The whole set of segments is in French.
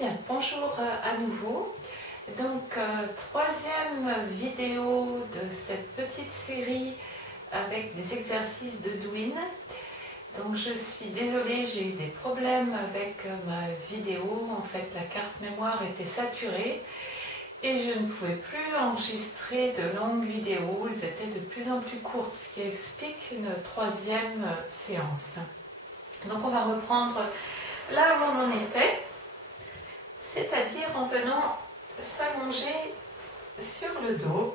Bien, bonjour à nouveau. Donc, troisième vidéo de cette petite série avec des exercices de Douyin. Donc, je suis désolée, j'ai eu des problèmes avec ma vidéo. En fait, la carte mémoire était saturée et je ne pouvais plus enregistrer de longues vidéos. Elles étaient de plus en plus courtes, ce qui explique une troisième séance. Donc, on va reprendre là où on en était, c'est-à-dire en venant s'allonger sur le dos.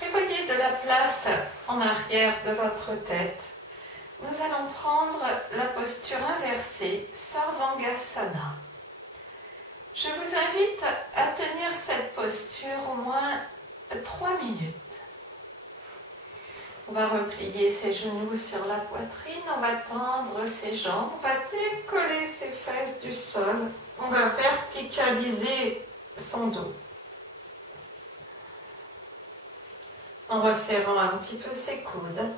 Prévoyez de la place en arrière de votre tête. Nous allons prendre la posture inversée, Sarvangasana. Je vous invite à tenir cette posture au moins 3 minutes. On va replier ses genoux sur la poitrine, on va tendre ses jambes, on va décoller ses fesses du sol, on va verticaliser son dos. En resserrant un petit peu ses coudes.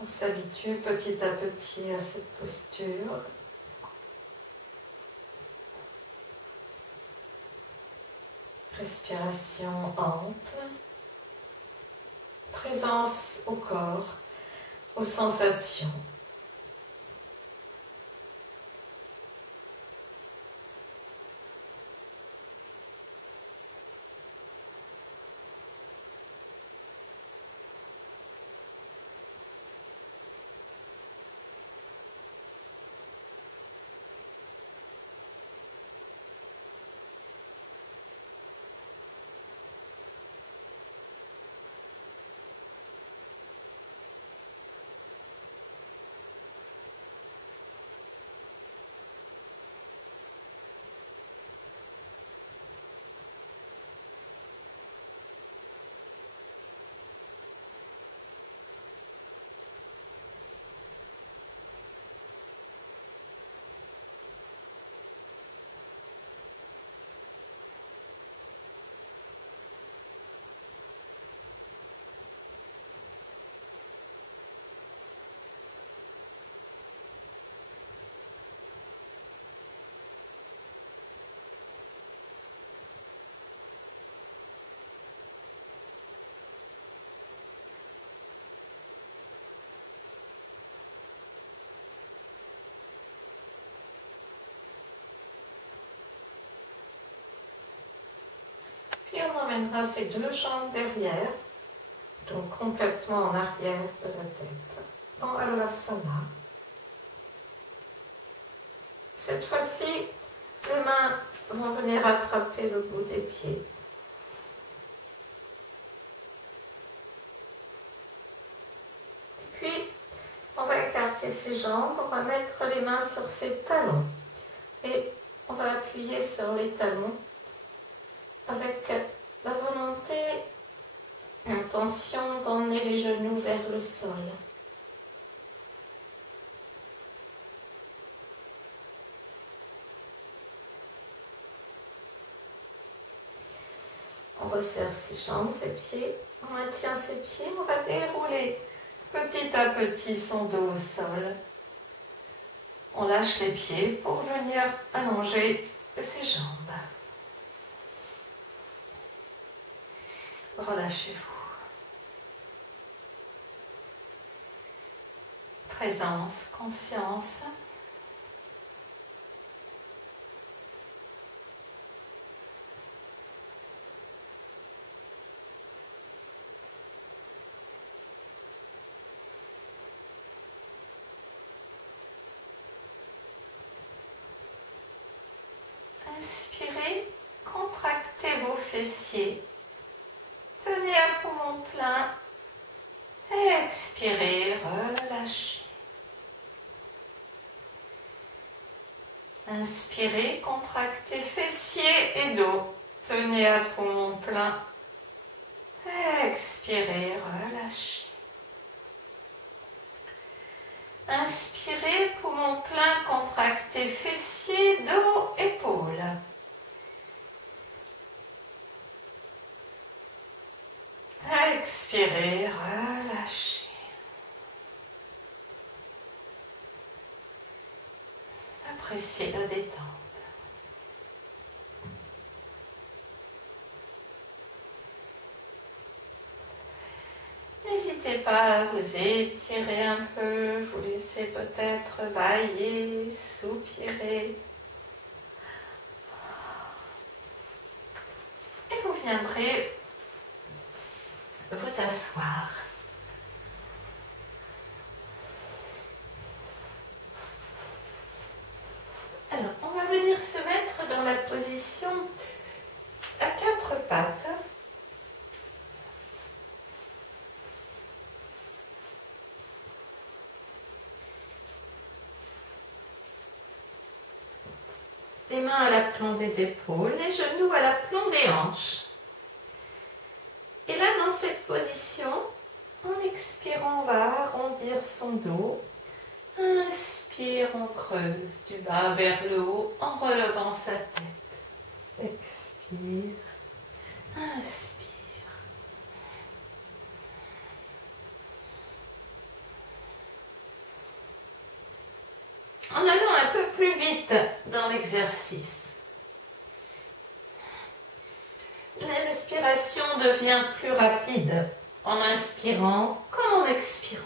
On s'habitue petit à petit à cette posture. Respiration ample. Présence au corps, aux sensations. Et on emmènera ses deux jambes derrière, donc complètement en arrière de la tête, en Halasana. Cette fois-ci, les mains vont venir attraper le bout des pieds. Puis, on va écarter ses jambes, on va mettre les mains sur ses talons et on va appuyer sur les talons avec la volonté, l'intention d'emmener les genoux vers le sol. On resserre ses jambes, ses pieds, on maintient ses pieds, on va dérouler petit à petit son dos au sol. On lâche les pieds pour venir allonger ses jambes. Relâchez-vous. Présence, conscience. Inspirez, contractez vos fessiers. Tenez un poumon plein. Expirez, relâchez. Inspirez, contractez fessiers et dos. Tenez à poumon plein. Expirez, relâchez. Inspirez, poumon appréciez la détente. N'hésitez pas à vous étirer un peu, vous laisser peut-être bâiller, soupirer. Et vous viendrez vous asseoir. Alors, on va venir se mettre dans la position à quatre pattes. Les mains à l'aplomb des épaules, les genoux à l'aplomb des hanches. Et là, dans cette position, en expirant, on va arrondir son dos. Inspire, on creuse du bas vers le haut en relevant sa tête. Expire, inspire. En allant un peu plus vite dans l'exercice. La respiration devient plus rapide en inspirant comme en expirant.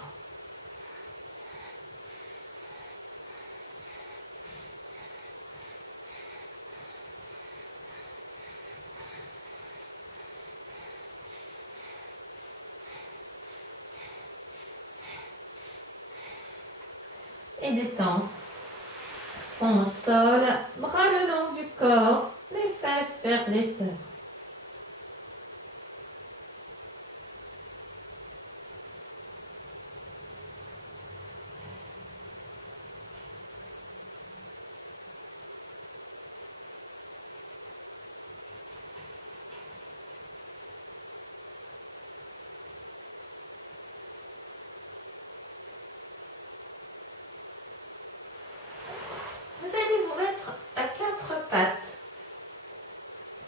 Et détends. Front au sol, bras le long du corps, les fesses vers l'étau.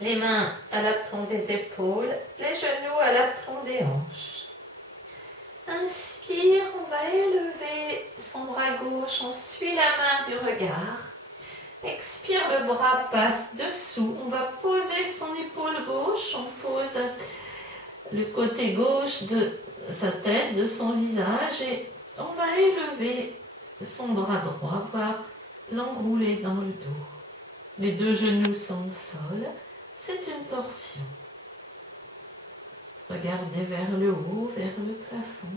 Les mains à l'aplomb des épaules, les genoux à l'aplomb des hanches. Inspire, on va élever son bras gauche, on suit la main du regard. Expire, le bras passe dessous, on va poser son épaule gauche, on pose le côté gauche de sa tête, de son visage et on va élever son bras droit, on va l'enrouler dans le dos. Les deux genoux sont au sol. C'est une torsion. Regardez vers le haut, vers le plafond.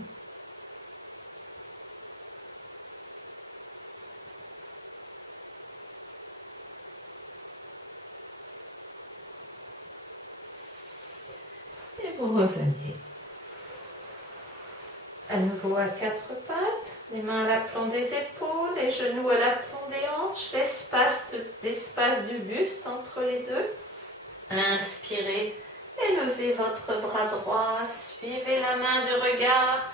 Et vous revenez. À nouveau à quatre pattes, les mains à l'aplomb des épaules, les genoux à l'aplomb des hanches, l'espace du buste entre les deux. Inspirez, élevez votre bras droit, suivez la main du regard,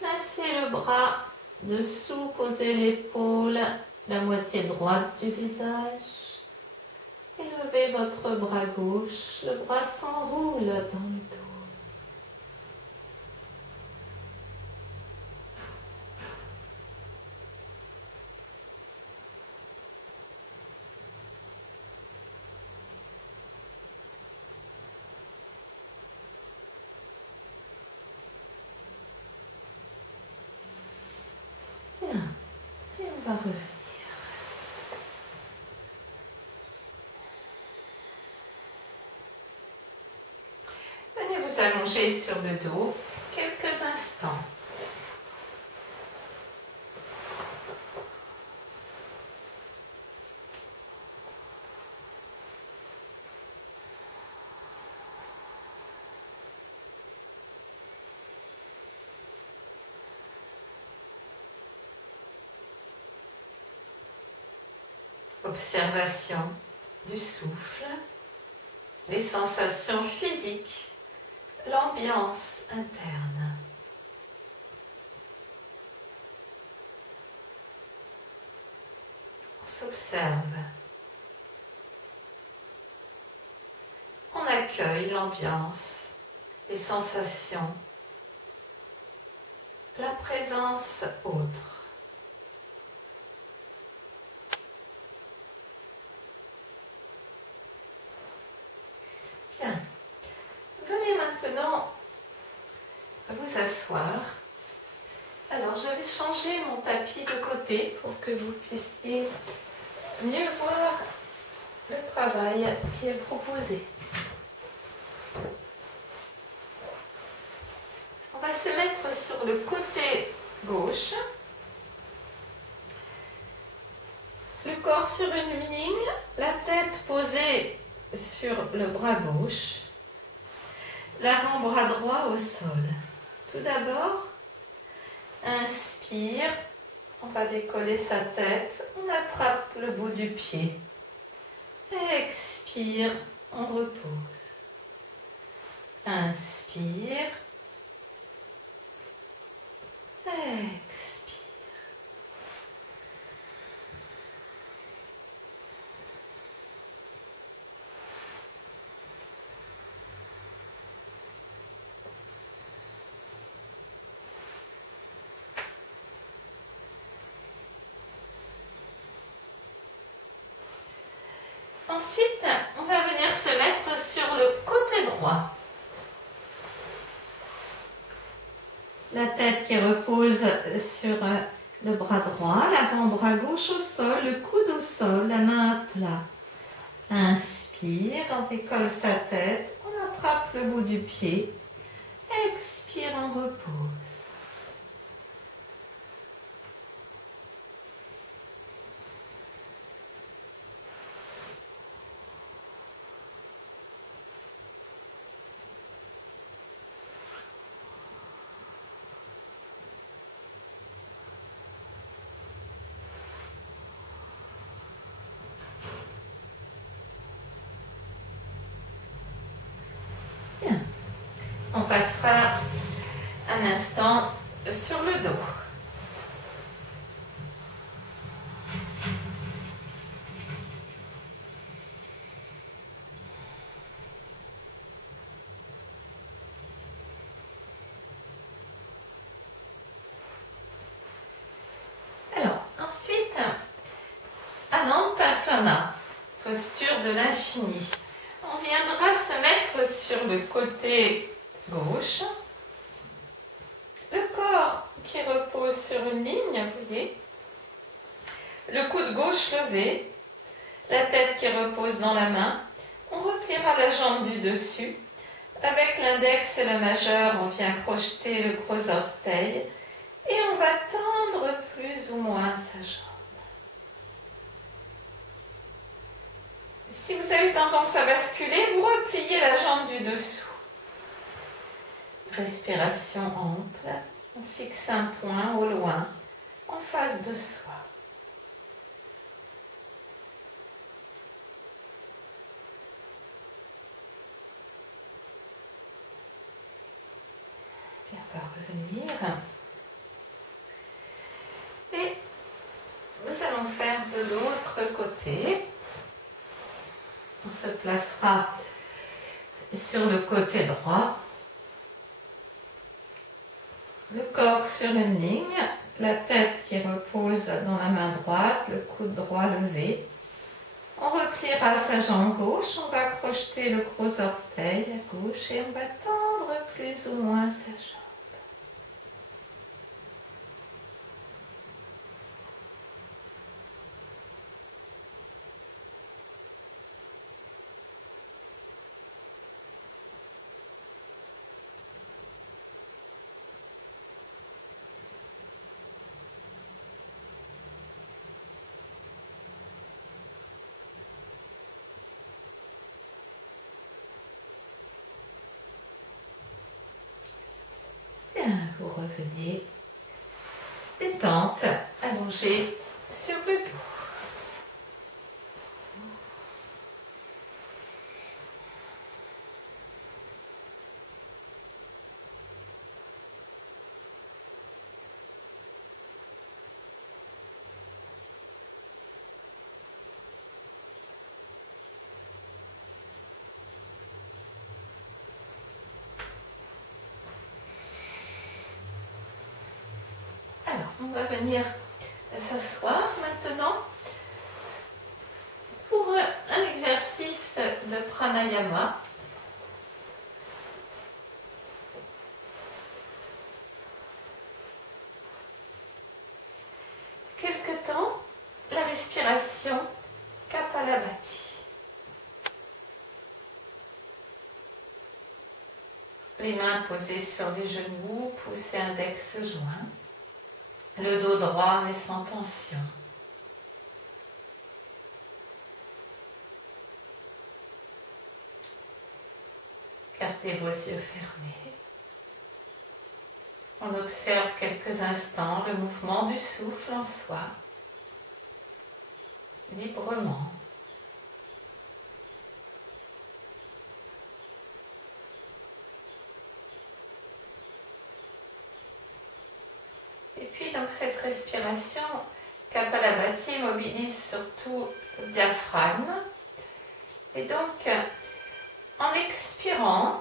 placez le bras dessous, posez l'épaule, la moitié droite du visage. Élevez votre bras gauche, le bras s'enroule dans le dos. Bien, et on va revenir. Venez vous allonger sur le dos quelques instants. Observation du souffle, les sensations physiques, l'ambiance interne. On s'observe. On accueille l'ambiance, les sensations, la présence autre. maintenant vous asseoir. Alors je vais changer mon tapis de côté pour que vous puissiez mieux voir le travail qui est proposé. On va se mettre sur le côté gauche, le corps sur une ligne, la tête posée sur le bras gauche, l'avant-bras droit au sol. Tout d'abord, inspire, on va décoller sa tête, on attrape le bout du pied. Expire, on repose. Inspire, expire. Ensuite, on va venir se mettre sur le côté droit. La tête qui repose sur le bras droit, l'avant-bras gauche au sol, le coude au sol, la main à plat. Inspire, on décolle sa tête, on attrape le bout du pied. Expire, on repose. On passera un instant sur le dos. Alors, ensuite, Anantasana, posture de l'infini. On viendra se mettre sur le côté gauche, le corps qui repose sur une ligne, vous voyez, le coude gauche levé, la tête qui repose dans la main. On repliera la jambe du dessus. Avec l'index et le majeur, on vient crocheter le gros orteil et on va tendre plus ou moins sa jambe. Si vous avez tendance à basculer, vous repliez la jambe du dessous. Respiration ample, on fixe un point au loin, en face de soi. Puis on va revenir. Et nous allons faire de l'autre côté. On se placera sur le côté droit. Le corps sur une ligne, la tête qui repose dans la main droite, le coude droit levé. On repliera sa jambe gauche, on va crocheter le gros orteil à gauche et on va tendre plus ou moins sa jambe. Vous revenez, détente, allongée sur le dos. On va venir s'asseoir maintenant pour un exercice de pranayama. respiration Kapalabhati. Les mains posées sur les genoux, pouce et index joints. Le dos droit mais sans tension. Gardez vos yeux fermés. On observe quelques instants le mouvement du souffle en soi, librement. Et puis donc cette respiration Kapalabhati mobilise surtout le diaphragme. Et donc en expirant,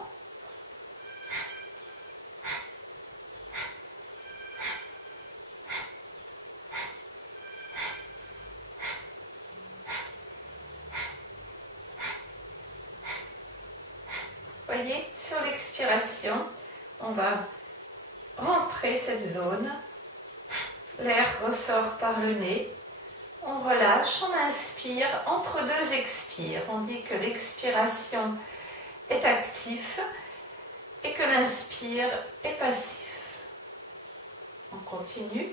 voyez, sur l'expiration, on va rentrer cette zone. L'air ressort par le nez. On relâche, on inspire. Entre deux expires, on dit que l'expiration est actif et que l'inspire est passif. On continue.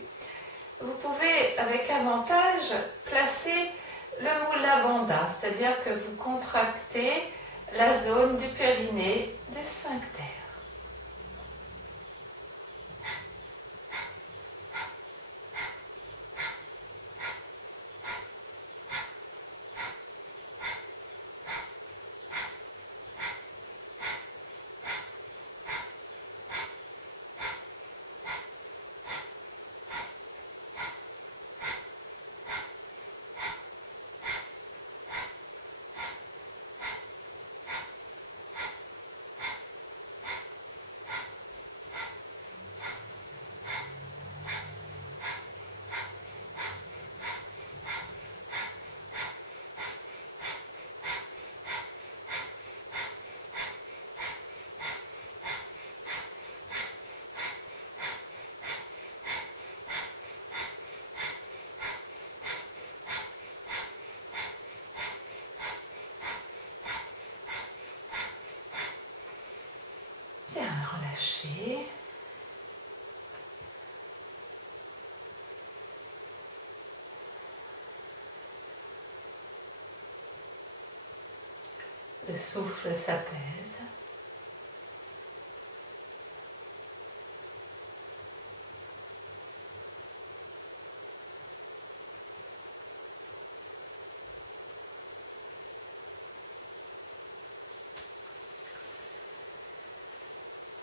Vous pouvez, avec avantage, placer le Mula Bandha, c'est-à-dire que vous contractez la zone du périnée du sphincter. Relâchez. Le souffle s'apaise.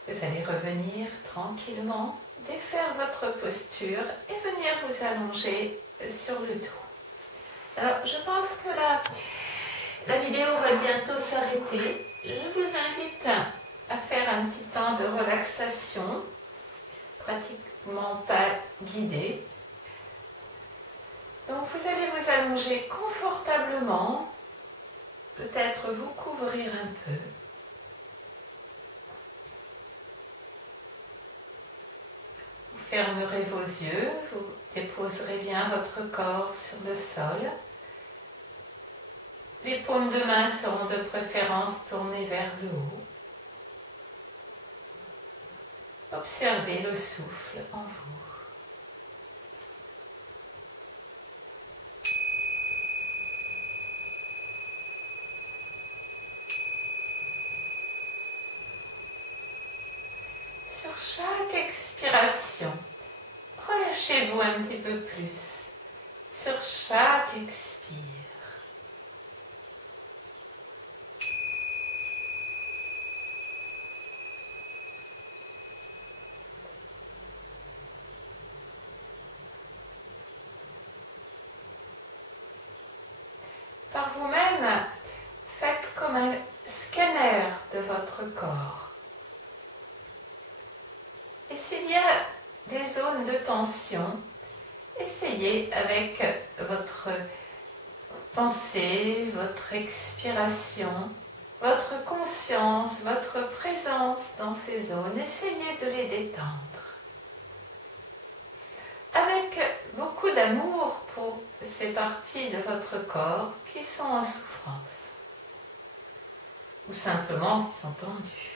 Vous allez revenir tranquillement, défaire votre posture et venir vous allonger sur le dos. Alors, je pense que la vidéo va bientôt s'arrêter. Je vous invite à faire un petit temps de relaxation, pratiquement pas guidé. Donc, vous allez vous allonger confortablement, peut-être vous couvrir un peu. Fermerez vos yeux, vous déposerez bien votre corps sur le sol. Les paumes de main seront de préférence tournées vers le haut. Observez le souffle en vous. Sur chaque expiration, relâchez-vous un petit peu plus. Sur chaque expire. Par vous-même, faites comme un scanner de votre corps. Et s'il y a des zones de tension, essayez avec votre pensée, votre expiration, votre conscience, votre présence dans ces zones, essayez de les détendre. Avec beaucoup d'amour pour ces ces parties de votre corps qui sont en souffrance ou simplement qui sont tendues.